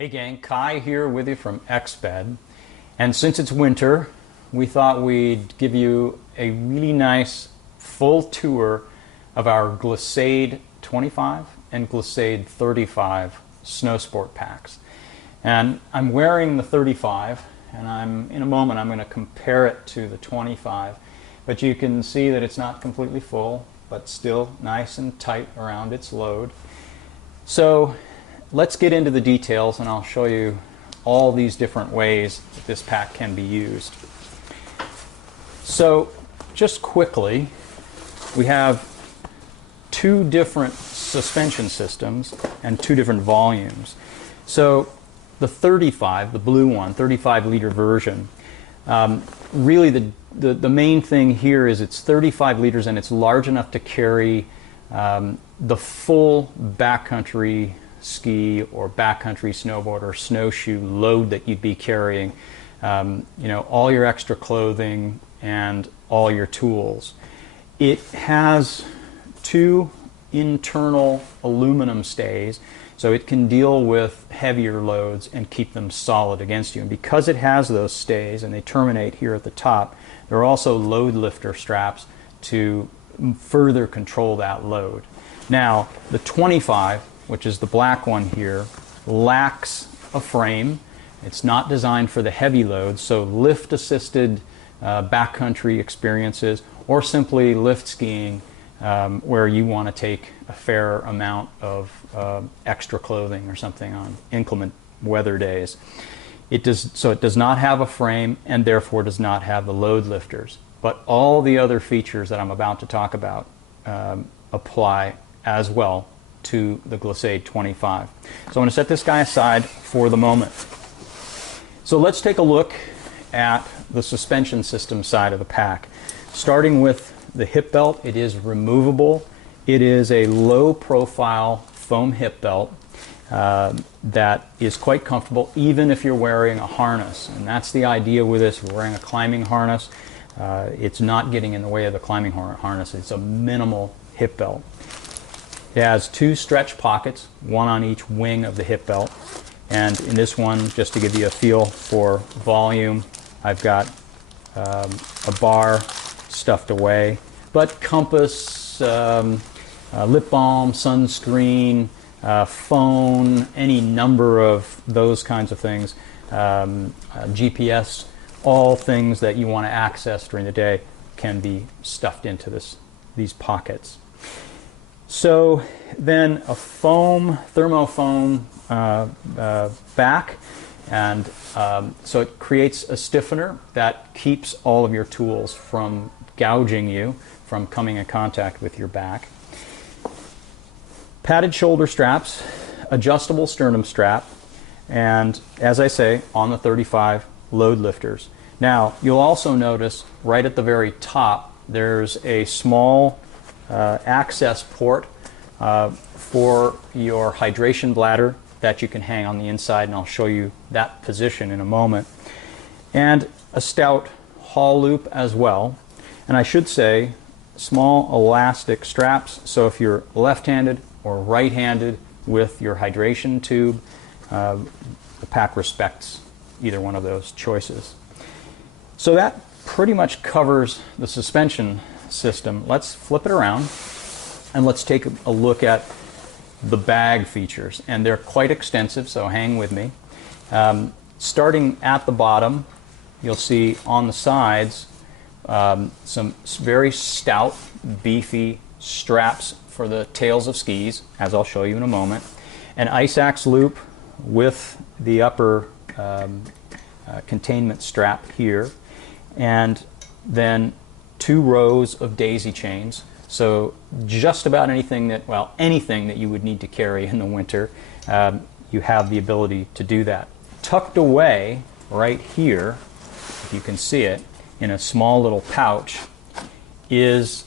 Hey gang, Kai here with you from Exped. And since it's winter, we thought we'd give you a really nice full tour of our Glissade 25 and Glissade 35 snow sport packs. And I'm wearing the 35, and in a moment I'm going to compare it to the 25. But you can see that it's not completely full, but still nice and tight around its load. So let's get into the details, and I'll show you all these different ways that this pack can be used. So just quickly, we have two different suspension systems and two different volumes. So the 35, the blue one, 35-liter version, really the main thing here is it's 35 liters and it's large enough to carry the full backcountry ski or backcountry snowboard or snowshoe load that you'd be carrying, all your extra clothing and all your tools. It has two internal aluminum stays, so it can deal with heavier loads and keep them solid against you. And because it has those stays and they terminate here at the top, there are also load lifter straps to further control that load. Now, the 25, which is the black one here, lacks a frame. It's not designed for the heavy loads, so lift-assisted backcountry experiences or simply lift skiing where you want to take a fair amount of extra clothing or something on inclement weather days. It does not have a frame and therefore does not have the load lifters. But all the other features that I'm about to talk about apply as well to the Glissade 25. So I'm going to set this guy aside for the moment. So let's take a look at the suspension system side of the pack. Starting with the hip belt, it is removable. It is a low profile foam hip belt that is quite comfortable even if you're wearing a harness. And that's the idea with this. We're wearing a climbing harness. It's not getting in the way of the climbing harness. It's a minimal hip belt. It has two stretch pockets, one on each wing of the hip belt. And in this one, just to give you a feel for volume, I've got a bar stuffed away. But compass, lip balm, sunscreen, phone, any number of those kinds of things, GPS, all things that you want to access during the day can be stuffed into these pockets. So then a thermofoam back, and so it creates a stiffener that keeps all of your tools from gouging you, from coming in contact with your back. Padded shoulder straps, adjustable sternum strap, and as I say, on the 35, load lifters. Now, you'll also notice right at the very top, there's a small access port for your hydration bladder that you can hang on the inside, and I'll show you that position in a moment. And a stout haul loop as well. And I should say, small elastic straps, so if you're left-handed or right-handed with your hydration tube, the pack respects either one of those choices. So that pretty much covers the suspension system. Let's flip it around and let's take a look at the bag features. And they're quite extensive, so hang with me. Starting at the bottom, you'll see on the sides some very stout, beefy straps for the tails of skis, as I'll show you in a moment. An ice axe loop with the upper containment strap here, and then two rows of daisy chains. So just about anything that you would need to carry in the winter, you have the ability to do that. Tucked away right here, if you can see it, in a small little pouch, is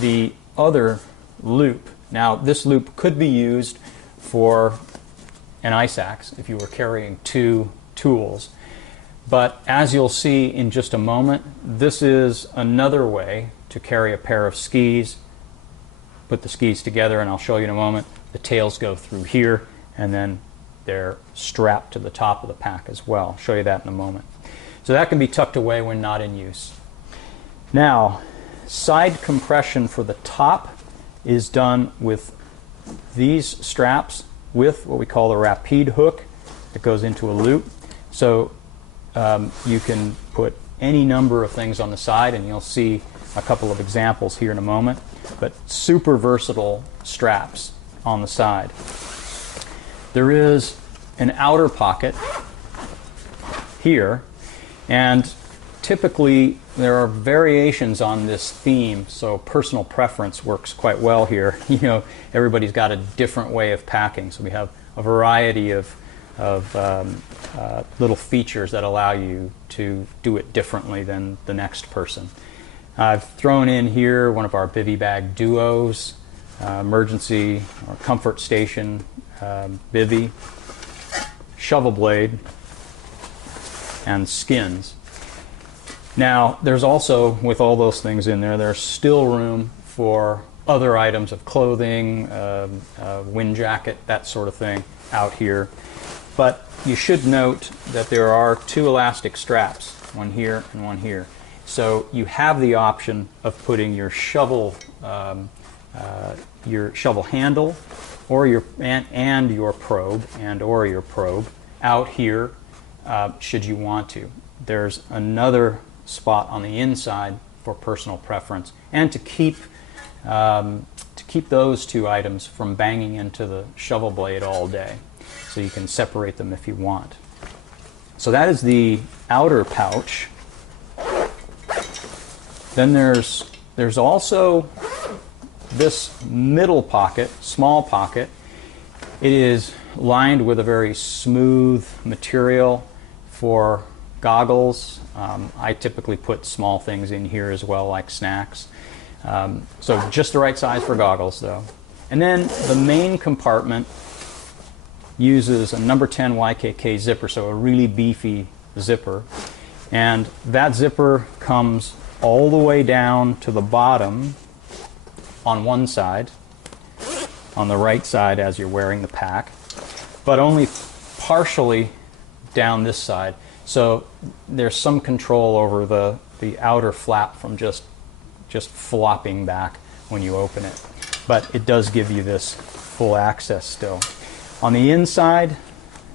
the other loop. Now, this loop could be used for an ice axe if you were carrying two tools. But as you'll see in just a moment, this is another way to carry a pair of skis. Put the skis together, and I'll show you in a moment. The tails go through here, and then they're strapped to the top of the pack as well. I'll show you that in a moment. So that can be tucked away when not in use. Now, side compression for the top is done with these straps with what we call the rapide hook that goes into a loop. So you can put any number of things on the side, and you'll see a couple of examples here in a moment, but super versatile straps on the side. There is an outer pocket here, and typically there are variations on this theme, so personal preference works quite well here. You know, everybody's got a different way of packing, so we have a variety of little features that allow you to do it differently than the next person. I've thrown in here one of our bivy bag duos, emergency or comfort station bivy, shovel blade, and skins. Now, there's also, with all those things in there, there's still room for other items of clothing, wind jacket, that sort of thing out here. But you should note that there are two elastic straps, one here and one here. So you have the option of putting your shovel handle or your probe out here should you want to. There's another spot on the inside for personal preference, and to keep those two items from banging into the shovel blade all day. So you can separate them if you want. So that is the outer pouch. Then there's also this middle pocket, small pocket. It is lined with a very smooth material for goggles. I typically put small things in here as well, like snacks. So just the right size for goggles, though. And then the main compartment uses a number 10 YKK zipper, so a really beefy zipper. And that zipper comes all the way down to the bottom on one side, on the right side as you're wearing the pack, but only partially down this side. So there's some control over the outer flap from just flopping back when you open it. But it does give you this full access still. On the inside,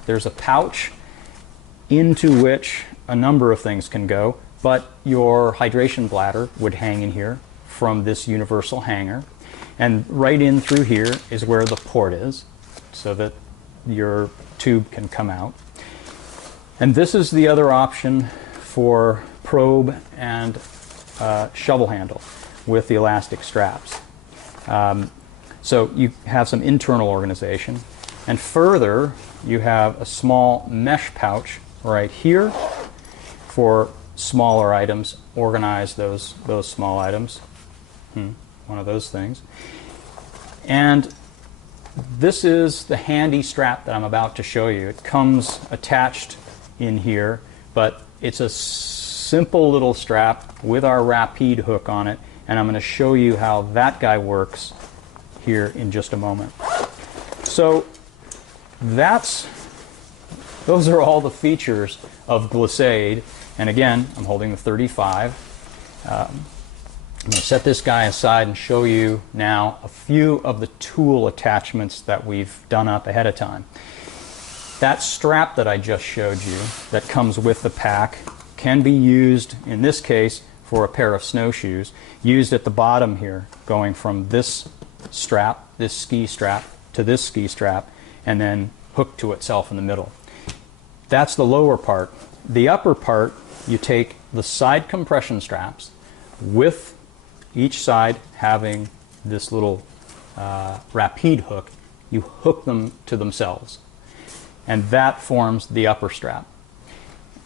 there's a pouch into which a number of things can go, but your hydration bladder would hang in here from this universal hanger. And right in through here is where the port is, so that your tube can come out. And this is the other option for probe and shovel handle with the elastic straps. So you have some internal organization. And further, you have a small mesh pouch right here for smaller items. Organize those small items. One of those things. And this is the handy strap that I'm about to show you. It comes attached in here, but it's a simple little strap with our rapide hook on it, and I'm going to show you how that guy works here in just a moment. So those are all the features of Glissade, and again, I'm holding the 35. I'm going to set this guy aside and show you now a few of the tool attachments that we've done up ahead of time. That strap that I just showed you that comes with the pack can be used, in this case, for a pair of snowshoes, used at the bottom here, going from this strap, this ski strap, to this ski strap, and then hooked to itself in the middle. That's the lower part. The upper part, you take the side compression straps with each side having this little rapide hook. You hook them to themselves, and that forms the upper strap.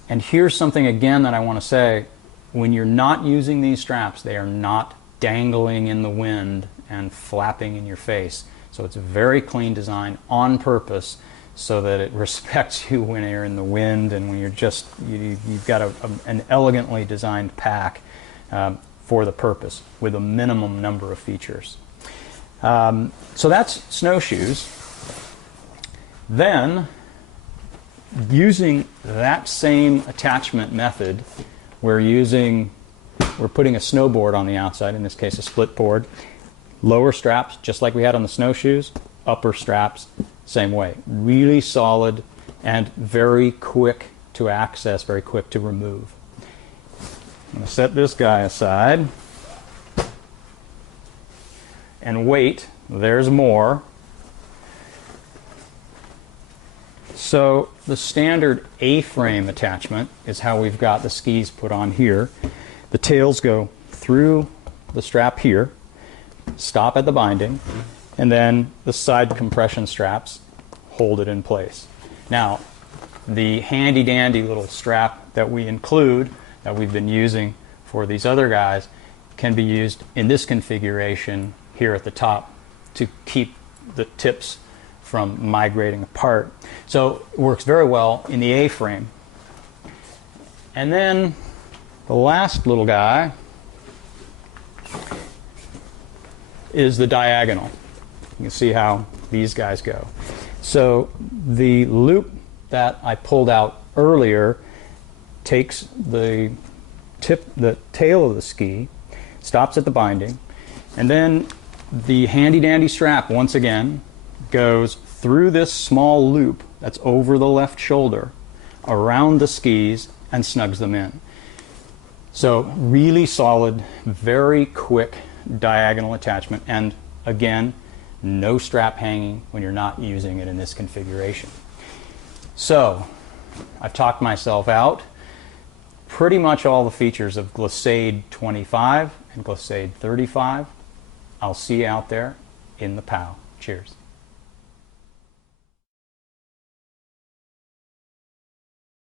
And here's something again that I want to say. When you're not using these straps, they are not dangling in the wind and flapping in your face. So it's a very clean design on purpose so that it respects you when you're in the wind and when you've got an elegantly designed pack for the purpose with a minimum number of features. So that's snowshoes. Then using that same attachment method, we're putting a snowboard on the outside, in this case a split board, lower straps just like we had on the snowshoes, upper straps same way. Really solid and very quick to access, very quick to remove. I'm going to set this guy aside and wait. There's more. So the standard A-frame attachment is how we've got the skis put on here. The tails go through the strap here, stop at the binding, and then the side compression straps hold it in place. Now, the handy-dandy little strap that we include, that we've been using for these other guys, can be used in this configuration here at the top to keep the tips from migrating apart. So it works very well in the A-frame. And then the last little guy is the diagonal. You can see how these guys go. So the loop that I pulled out earlier takes the tail of the ski, stops at the binding, and then the handy-dandy strap once again goes through this small loop that's over the left shoulder, around the skis, and snugs them in. So really solid, very quick diagonal attachment, and again, no strap hanging when you're not using it in this configuration. So I've talked myself out. Pretty much all the features of Glissade 25 and Glissade 35. I'll see you out there in the POW. Cheers.